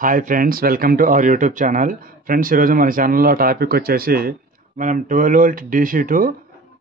Hi friends, welcome to our YouTube channel. Friends, ఈరోజు మన ఛానల్లో టాపిక్ వచ్చేసి మనం 12 volt DC to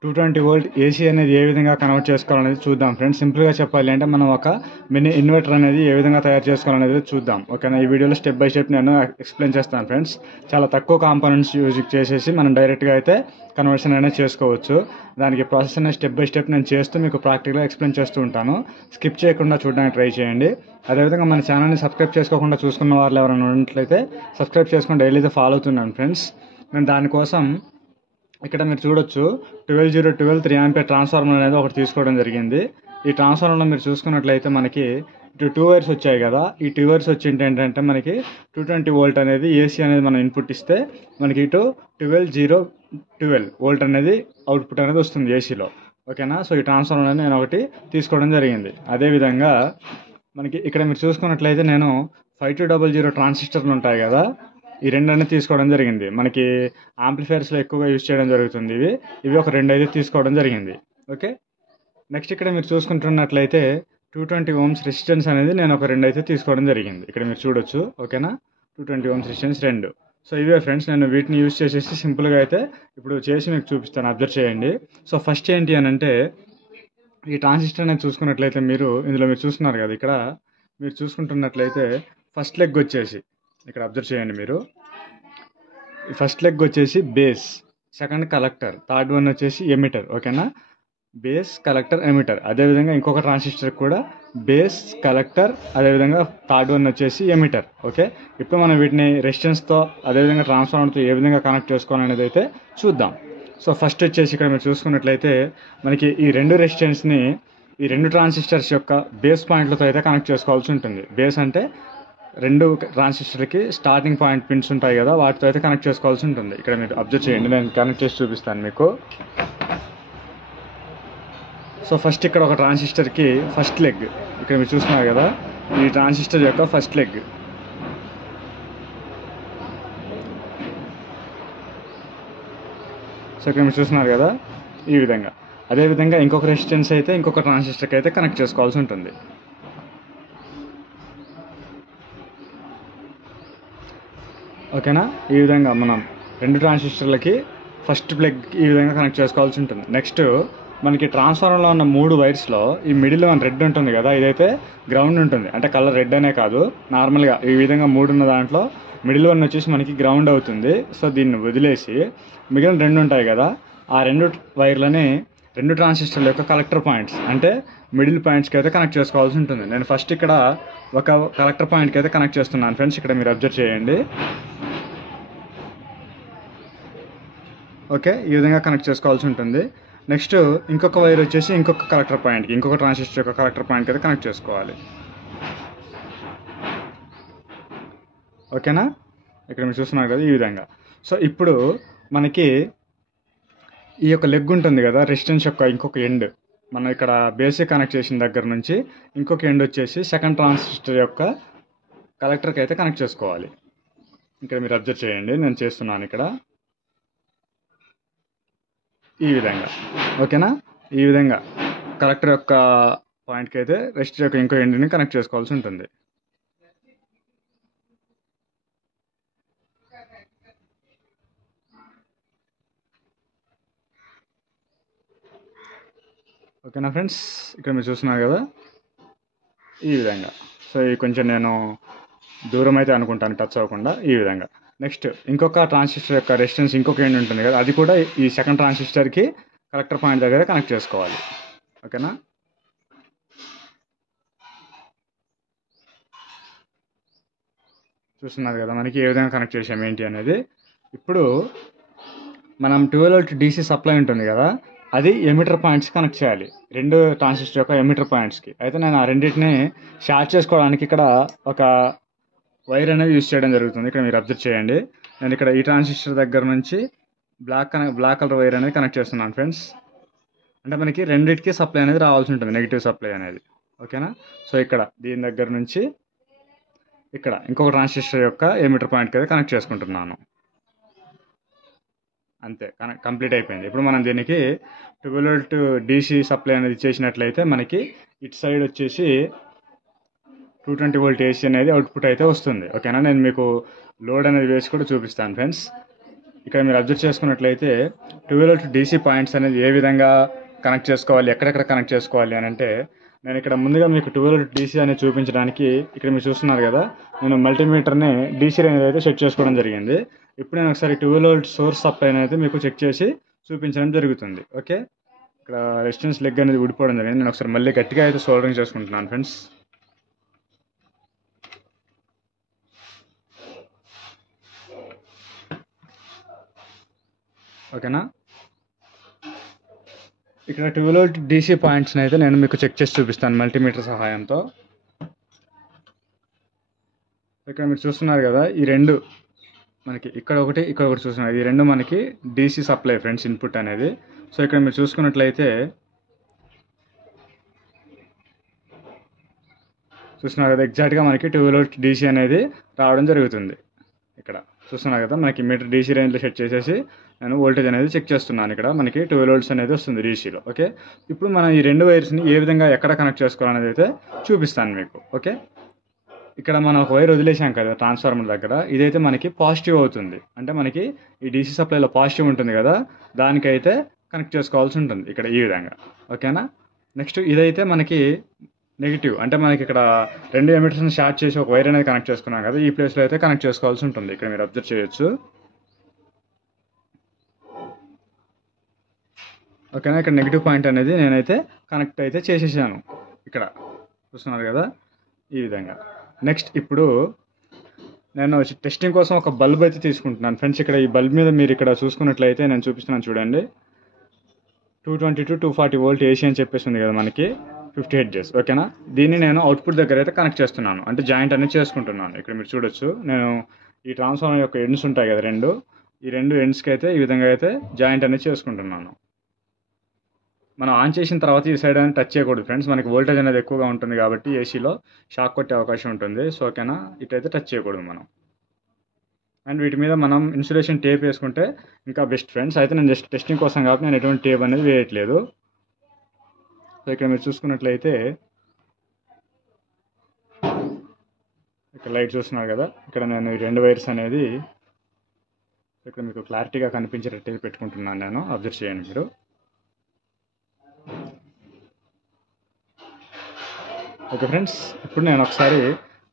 220 volt AC అనేది ఏ విధంగా కన్వర్ట్ చేసుకోవాలనేది చూద్దాం. ఫ్రెండ్స్, సింపుల్గా చెప్పాలి అంటే మనం ఒక మినీ ఇన్వర్టర్ అనేది ఏ విధంగా తయారు చేసుకోవాలనేది చూద్దాం. ఓకేనా? ఈ వీడియోలో స్టెప్ బై స్టెప్ నేను ఎక్స్ప్లెయిన్ చేస్తాను. ఫ్రెండ్స్, చాలా తక్కువ కాంపోనెంట్స్ యూజ్ చేసేసి మనం డైరెక్ట్గా అయితే కన్వర్షన్ అనేది చేసుకోవచ్చు. దానికి ప్రాసెస్ అనేది స్టెప్ బై స్టెప్ నేను చేస్తూ మీకు ప్రాక్టికల్గా ఎక్స్ప్లెయిన్ చేస్తూ ఉంటాను. స్కిప్ చేయకుండా చూడడానికి ట్రై చేయండి. అదేవిధంగా మన ఛానల్ని సబ్స్క్రైబ్ చేసుకోకుండా చూసుకున్న వాళ్ళు ఎవరైనా ఉన్నట్లయితే సబ్స్క్రైబ్ చేసుకుని డైలీ అయితే ఫాలో అవుతున్నాను. ఫ్రెండ్స్, నేను దానికోసం ఇక్కడ మీరు చూడొచ్చు 12012 3 ఆంపియర్ ట్రాన్స్ఫార్మర్ అనేది ఒకటి తీసుకోవడం జరిగింది. ఈ ట్రాన్స్ఫార్మర్లో మీరు చూసుకున్నట్లయితే మనకి ఇటు 2 వైర్స్ వచ్చాయి కదా. ఈ 2 వైర్స్ వచ్చి ఏంటంటే మనకి 220 వోల్ట్ అనేది ఏసీ అనేది మనం ఇన్పుట్ ఇస్తే మనకి ఇటు 12 వోల్ట్ అనేది అవుట్పుట్ అనేది వస్తుంది ఏసీలో. ఓకేనా? సో ఈ ట్రాన్స్ఫార్మర్ అనేది నేను ఒకటి తీసుకోవడం జరిగింది. అదేవిధంగా మనకి ఇక్కడ మీరు చూసుకున్నట్లయితే నేను 5200 ట్రాన్సిస్టర్లు ఉంటాయి కదా, ఈ రెండు అనేది తీసుకోవడం జరిగింది. మనకి ఆంప్లిఫైర్స్లో ఎక్కువగా యూజ్ చేయడం జరుగుతుంది. ఇవి ఒక 2 అయితే తీసుకోవడం జరిగింది. ఓకే, నెక్స్ట్ ఇక్కడ మీరు చూసుకుంటున్నట్లయితే 220 ఓమ్స్ రెసిస్టెన్స్ అనేది నేను ఒక 2 అయితే తీసుకోవడం జరిగింది. ఇక్కడ మీరు చూడొచ్చు. ఓకేనా? 220 ఓమ్స్ రెసిస్టెన్స్ 2. సో ఇవే ఫ్రెండ్స్, నేను వీటిని యూజ్ చేసేసి సింపుల్గా అయితే ఇప్పుడు చేసి మీకు చూపిస్తాను. అబ్జర్వ్ చేయండి. సో ఫస్ట్ ఏంటి అని అంటే ఈ ట్రాన్సిస్టర్ అనేది చూసుకున్నట్లయితే మీరు ఇందులో మీరు చూస్తున్నారు కదా, ఇక్కడ మీరు చూసుకుంటున్నట్లయితే ఫస్ట్ లెగ్ వచ్చేసి ఇక్కడ అబ్జర్వ్ చేయండి. మీరు ఫస్ట్ లెగ్ వచ్చేసి base, second collector, third one వచ్చేసి ఎమిటర్. ఓకేనా? Base, collector, emitter. అదేవిధంగా ఇంకొక ట్రాన్సిస్టర్ కూడా బేస్, కలెక్టర్, అదేవిధంగా థర్డ్ వన్ వచ్చేసి ఎమిటర్. ఓకే, ఇప్పుడు మనం వీటిని రెసిస్టెన్స్తో అదేవిధంగా ట్రాన్స్ఫార్మర్తో ఏ విధంగా కనెక్ట్ చేసుకోవాలనేది అయితే చూద్దాం. సో ఫస్ట్ వచ్చేసి ఇక్కడ మీరు చూసుకున్నట్లయితే మనకి ఈ రెండు రెసిస్టెన్స్ని ఈ రెండు ట్రాన్సిస్టర్స్ యొక్క బేస్ పాయింట్లతో అయితే కనెక్ట్ చేసుకోవాల్సి ఉంటుంది. బేస్ అంటే రెండు ట్రాన్సిస్టర్కి స్టార్టింగ్ పాయింట్ పిన్స్ ఉంటాయి కదా, వాటితో అయితే కనెక్ట్ చేసుకోవాల్సి ఉంటుంది. ఇక్కడ మీరు అబ్జర్వ్ చేయండి, నేను కనెక్ట్ చేసి చూపిస్తాను మీకు. సో ఫస్ట్ ఇక్కడ ఒక ట్రాన్సిస్టర్కి ఫస్ట్ లెగ్ ఇక్కడ మీరు చూస్తున్నారు కదా, ఈ ట్రాన్సిస్టర్ యొక్క ఫస్ట్ లెగ్. సో ఇక్కడ మీరు చూస్తున్నారు కదా, ఈ విధంగా. అదేవిధంగా ఇంకొక రెసిస్టెన్స్ అయితే ఇంకొక ట్రాన్సిస్టర్కి అయితే కనెక్ట్ చేసుకోవాల్సి ఉంటుంది. ఓకేనా? ఈ విధంగా మనం రెండు ట్రాన్సిస్టర్లకి ఫస్ట్ ప్లగ్ ఈ విధంగా కనెక్ట్ చేసుకోవాల్సి ఉంటుంది. నెక్స్ట్ మనకి ట్రాన్స్ఫార్మర్లో ఉన్న 3 వైర్స్లో ఈ మిడిల్లో రెడ్ ఉంటుంది కదా, ఇదైతే గ్రౌండ్ ఉంటుంది. అంటే కలర్ రెడ్ అనే కాదు, నార్మల్గా ఈ విధంగా 3 ఉన్న దాంట్లో మిడిల్ వన్ వచ్చేసి మనకి గ్రౌండ్ అవుతుంది. సో దీన్ని వదిలేసి మిగిలిన 2 ఉంటాయి కదా, ఆ 2 వైర్లని 2 ట్రాన్సిస్టర్ల యొక్క కలెక్టర్ పాయింట్స్ అంటే మిడిల్ పాయింట్స్కి అయితే కనెక్ట్ చేసుకోవాల్సి ఉంటుంది. నేను ఫస్ట్ ఇక్కడ ఒక కలెక్టర్ పాయింట్కి అయితే కనెక్ట్ చేస్తున్నాను. ఫ్రెండ్స్, ఇక్కడ మీరు అబ్జర్వ్ చేయండి. ఓకే, ఈ విధంగా కనెక్ట్ చేసుకోవాల్సి ఉంటుంది. నెక్స్ట్ ఇంకొక వైర్ వచ్చేసి ఇంకొక కలెక్టర్ పాయింట్కి, ఇంకొక ట్రాన్సిస్టర్ యొక్క కలెక్టర్ పాయింట్కి అయితే కనెక్ట్ చేసుకోవాలి. ఓకేనా? ఇక్కడ మీరు చూస్తున్నారు కదా, ఈ విధంగా. సో ఇప్పుడు మనకి ఈ యొక్క లెగ్ ఉంటుంది కదా, రెసిస్టెన్స్ యొక్క ఇంకొక ఎండ్ మనం ఇక్కడ బేసిక్ కనెక్ట్ చేసిన దగ్గర నుంచి ఇంకొక ఎండ్ వచ్చేసి సెకండ్ ట్రాన్సిస్టర్ యొక్క కలెక్టర్కి అయితే కనెక్ట్ చేసుకోవాలి. ఇక్కడ మీరు అబ్జర్వ్ చేయండి, నేను చేస్తున్నాను ఇక్కడ ఈ విధంగా. ఓకేనా? ఈ విధంగా కలెక్టర్ యొక్క పాయింట్కి అయితే రెసిస్టర్ యొక్క ఇంకో ఎండ్ని కనెక్ట్ చేసుకోవాల్సి ఉంటుంది. ఓకేనా ఫ్రెండ్స్, ఇక్కడ మీరు చూస్తున్నారు కదా, ఈ విధంగా. సో ఇది కొంచెం నేను దూరం అయితే అనుకుంటాను, టచ్ అవ్వకుండా ఈ విధంగా. నెక్స్ట్ ఇంకొక ట్రాన్సిస్టర్ యొక్క రెసిస్టెన్స్ ఇంకొక ఎండ్ ఉంటుంది కదా, అది కూడా ఈ సెకండ్ ట్రాన్సిస్టర్కి కలెక్టర్ పాయింట్ దగ్గర కనెక్ట్ చేసుకోవాలి. ఓకేనా? చూస్తున్నారు కదా మనకి ఏ విధంగా కనెక్ట్ చేసాం ఏంటి అనేది. ఇప్పుడు మనం 12 వోల్ట్ డీసీ సప్లై ఉంటుంది కదా, అది ఎమిటర్ పాయింట్స్ కనెక్ట్ చేయాలి, 2 ట్రాన్సిస్టర్ యొక్క ఎమిటర్ పాయింట్స్కి. అయితే నేను ఆ రెండింటిని షార్ట్ చేసుకోవడానికి ఇక్కడ ఒక వైర్ అనేది యూజ్ చేయడం జరుగుతుంది. ఇక్కడ మీరు అబ్జర్వ్ చేయండి, నేను ఇక్కడ ఈ ట్రాన్సిస్టర్ దగ్గర నుంచి బ్లాక్ కలర్ వైర్ అనేది కనెక్ట్ చేస్తున్నాను. ఫ్రెండ్స్, అంటే మనకి రెండింటికి సప్లై అనేది రావాల్సి ఉంటుంది, నెగిటివ్ సప్లై అనేది. ఓకేనా? సో ఇక్కడ దీని దగ్గర నుంచి ఇక్కడ ఇంకొక ట్రాన్సిస్టర్ యొక్క ఎమిటర్ పాయింట్కి అయితే కనెక్ట్ చేసుకుంటున్నాను. అంతే, కంప్లీట్ అయిపోయింది. ఇప్పుడు మనం దీనికి 12 వోల్ట్ డీసీ సప్లై అనేది చేసినట్లయితే మనకి ఇటు సైడ్ వచ్చేసి 220 వోల్ట్ ఏసీ అనేది అవుట్పుట్ అయితే వస్తుంది. ఓకేనా, నేను మీకు లోడ్ అనేది వేసి కూడా చూపిస్తాను ఫ్రెండ్స్. ఇక్కడ మీరు అబ్జర్వ్ చేసుకున్నట్లయితే 12 వోల్ట్ డీసీ పాయింట్స్ అనేది ఏ విధంగా కనెక్ట్ చేసుకోవాలి, ఎక్కడెక్కడ కనెక్ట్ చేసుకోవాలి అని అంటే, నేను ఇక్కడ ముందుగా మీకు 12 వోల్ట్ డీసీ అనేది చూపించడానికి ఇక్కడ మీరు చూస్తున్నారు కదా, నేను మల్టీమీటర్ని డీసీ రేంజ్ అయితే సెట్ చేసుకోవడం జరిగింది. ఇప్పుడు నేను ఒకసారి 12 వోల్ట్ సోర్స్ సప్లై అయితే మీకు చెక్ చేసి చూపించడం జరుగుతుంది. ఓకే, ఇక్కడ రెసిస్టెన్స్ లెగ్ అనేది ఊడిపోవడం జరిగింది. నేను ఒకసారి మళ్ళీ గట్టిగా అయితే సోల్డరింగ్ చేసుకుంటున్నాను ఫ్రెండ్స్. ఓకేనా, ఇక్కడ 12 వోల్ట్ డీసీ పాయింట్స్ని అయితే నేను మీకు చెక్ చేసి చూపిస్తాను మల్టీమీటర్ సహాయంతో. ఇక్కడ మీరు చూస్తున్నారు కదా, ఈ రెండు మనకి ఇక్కడ ఒకటి చూస్తున్నారు, ఈ రెండు మనకి డీసీ సప్లై ఫ్రెండ్స్, ఇన్పుట్ అనేది. సో ఇక్కడ మీరు చూసుకున్నట్లయితే చూస్తున్నారు కదా, ఎగ్జాక్ట్గా మనకి 12 వోల్ట్ డీసీ అనేది రావడం జరుగుతుంది. ఇక్కడ చూస్తున్నారు కదా, మనకి మీటర్ డీసీ రేంజ్లో సెట్ చేసేసి నేను వోల్టేజ్ అనేది చెక్ చేస్తున్నాను. ఇక్కడ మనకి 12 వోల్ట్స్ అనేది వస్తుంది డీసీలో. ఓకే, ఇప్పుడు మనం ఈ రెండు వైర్స్ని ఏ విధంగా ఎక్కడ కనెక్ట్ చేసుకోవాలనేది అయితే చూపిస్తాను మీకు. ఓకే, ఇక్కడ మనం ఒక వైర్ వదిలేసాం కదా ట్రాన్స్ఫార్మర్ దగ్గర, ఇదైతే మనకి పాజిటివ్ అవుతుంది. అంటే మనకి ఈ డీసీ సప్లైలో పాజిటివ్ ఉంటుంది కదా, దానికైతే కనెక్ట్ చేసుకోవాల్సి ఉంటుంది ఇక్కడ ఈ విధంగా. ఓకేనా, నెక్స్ట్ ఇదైతే మనకి నెగిటివ్, అంటే మనకి ఇక్కడ రెండు ఎమిటర్స్ని షార్ట్ చేసి ఒక వైర్ అనేది కనెక్ట్ చేసుకున్నాం కదా, ఈ ప్లేస్లో అయితే కనెక్ట్ చేసుకోవాల్సి ఉంటుంది. ఇక్కడ మీరు అబ్జర్వ్ చేయొచ్చు. ఓకేనా, ఇక్కడ నెగిటివ్ పాయింట్ అనేది నేనైతే కనెక్ట్ అయితే చేసేసాను. ఇక్కడ చూస్తున్నారు కదా ఈ విధంగా. నెక్స్ట్ ఇప్పుడు నేను టెస్టింగ్ కోసం ఒక బల్బ్ అయితే తీసుకుంటున్నాను ఫ్రెండ్స్. ఇక్కడ ఈ బల్బ్ మీద మీరు ఇక్కడ చూసుకున్నట్లయితే నేను చూపిస్తున్నాను చూడండి, 220 to 240 వోల్ట్ ఏసీ అని చెప్పేసి ఉంది కదా మనకి, 50 హెర్ట్జ్. ఓకేనా, దీన్ని నేను అవుట్పుట్ దగ్గర అయితే కనెక్ట్ చేస్తున్నాను, అంటే జాయింట్ అనేది చేసుకుంటున్నాను. ఇక్కడ మీరు చూడొచ్చు, నేను ఈ ట్రాన్స్ఫార్మర్ యొక్క ఎండ్స్ ఉంటాయి కదా ఈ రెండు ఎండ్స్కి అయితే ఈ విధంగా అయితే జాయింట్ అనేది చేసుకుంటున్నాను. మనం ఆన్ చేసిన తర్వాత ఈ సైడ్ అనేది టచ్ చేయకూడదు ఫ్రెండ్స్, మనకి వోల్టేజ్ అనేది ఎక్కువగా ఉంటుంది కాబట్టి ఏసీలో షాక్ కొట్టే అవకాశం ఉంటుంది. సో ఓకేనా, ఇటైతే టచ్ చేయకూడదు మనం. అండ్ వీటి మీద మనం ఇన్సులేషన్ టేప్ వేసుకుంటే ఇంకా బెస్ట్ ఫ్రెండ్స్. అయితే నేను జస్ట్ టెస్టింగ్ కోసం కాబట్టి నేను ఎటువంటి టేప్ అనేది వేయట్లేదు. సో ఇక్కడ మీరు చూసుకున్నట్లయితే ఇక్కడ లైట్ చూస్తున్నారు కదా, ఇక్కడ నేను ఈ రెండు వైర్స్ అనేది ఇక్కడ మీకు క్లారిటీగా కనిపించేటట్టు పెట్టుకుంటున్నాను. నేను అబ్జర్వ్ చేయండి మీరు. ఓకే ఫ్రెండ్స్, ఇప్పుడు నేను ఒకసారి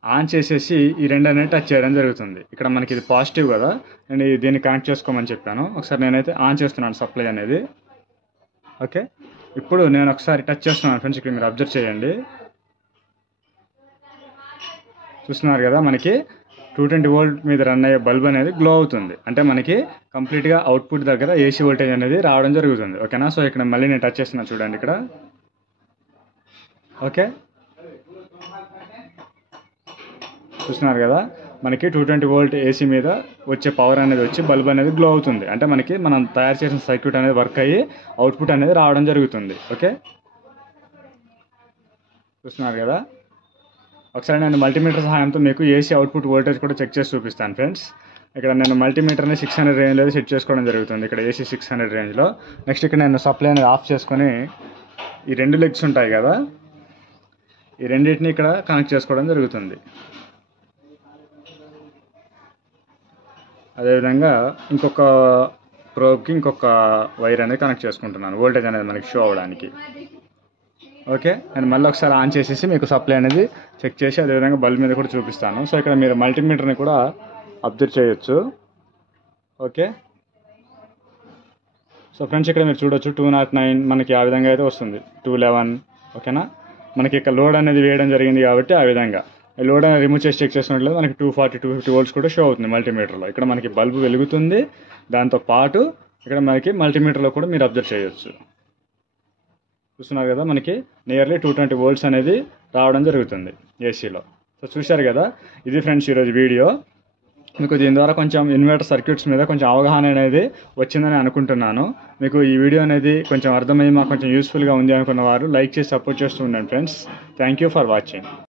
ఆన్ చేసేసి ఈ రెండు అనేది టచ్ చేయడం జరుగుతుంది. ఇక్కడ మనకి ఇది పాజిటివ్ కదా, నేను దీన్ని కనెక్ట్ చేసుకోమని చెప్పాను. ఒకసారి నేనైతే ఆన్ చేస్తున్నాను సప్లై అనేది. ఓకే, ఇప్పుడు నేను ఒకసారి టచ్ చేస్తున్నాను ఫ్రెండ్స్. ఇక్కడ మీరు అబ్జర్వ్ చేయండి, చూస్తున్నారు కదా, మనకి 220 వోల్ట్ మీద రన్ అయ్యే బల్బ్ అనేది గ్లో అవుతుంది. అంటే మనకి కంప్లీట్గా అవుట్పుట్ దగ్గర ఏసీ వోల్టేజ్ అనేది రావడం జరుగుతుంది. ఓకేనా, సో ఇక్కడ మళ్ళీ నేను టచ్ చేస్తున్నాను చూడండి ఇక్కడ. ఓకే, చూస్తున్నారు కదా, మనకి 220 వోల్ట్ ఏసీ మీద వచ్చే పవర్ అనేది వచ్చి బల్బ్ అనేది గ్లో అవుతుంది. అంటే మనకి మనం తయారు చేసిన సర్క్యూట్ అనేది వర్క్ అయ్యి అవుట్పుట్ అనేది రావడం జరుగుతుంది. ఓకే, చూస్తున్నారు కదా, ఒకసారి నేను మల్టీమీటర్ సహాయంతో మీకు ఏసీ అవుట్పుట్ వోల్టేజ్ కూడా చెక్ చేసి చూపిస్తాను ఫ్రెండ్స్. ఇక్కడ నేను మల్టీమీటర్ని 600 రేంజ్లో సెట్ చేసుకోవడం జరుగుతుంది, ఇక్కడ ఏసీ 600 రేంజ్లో. నెక్స్ట్ ఇక్కడ నేను సప్లై అనేది ఆఫ్ చేసుకొని ఈ రెండు లెగ్స్ ఉంటాయి కదా, ఈ రెండింటిని ఇక్కడ కనెక్ట్ చేసుకోవడం జరుగుతుంది. అదేవిధంగా ఇంకొక ప్రోబ్కి ఇంకొక వైర్ అనేది కనెక్ట్ చేసుకుంటున్నాను, వోల్టేజ్ అనేది మనకి షో అవ్వడానికి. ఓకే, నేను మళ్ళీ ఒకసారి ఆన్ చేసేసి మీకు సప్లై అనేది చెక్ చేసి అదేవిధంగా బల్బ్ మీద కూడా చూపిస్తాను. సో ఇక్కడ మీరు మల్టీమీటర్ని కూడా అబ్జర్వ్ చేయొచ్చు. ఓకే, సో ఫ్రెండ్స్ ఇక్కడ మీరు చూడొచ్చు 209 మనకి ఆ విధంగా అయితే వస్తుంది, 211. ఓకేనా, మనకి ఇక్కడ లోడ్ అనేది వేయడం జరిగింది కాబట్టి ఆ విధంగా లోడ్ అనేది రిమూవ్ చేసి చెక్ చేసినట్లయితే మనకి 240, 250 వోల్ట్స్ కూడా షో అవుతుంది మల్టీమీటర్లో. ఇక్కడ మనకి బల్బు వెలుగుతుంది, దాంతో పాటు ఇక్కడ మనకి మల్టీమీటర్లో కూడా మీరు అబ్జర్వ్ చేయొచ్చు. చూస్తున్నారు కదా, మనకి నియర్లీ 220 వోల్ట్స్ అనేది రావడం జరుగుతుంది ఏసీలో. సో చూశారు కదా, ఇది ఫ్రెండ్స్ ఈరోజు వీడియో. మీకు దీని ద్వారా కొంచెం ఇన్వర్టర్ సర్క్యూట్స్ మీద కొంచెం అవగాహన అనేది వచ్చిందని అనుకుంటున్నాను. మీకు ఈ వీడియో అనేది కొంచెం అర్థమయ్యి మాకు కొంచెం యూస్ఫుల్గా ఉంది అనుకున్న వారు లైక్ చేసి సపోర్ట్ చేస్తూ ఉండండి friends. Thank you for watching.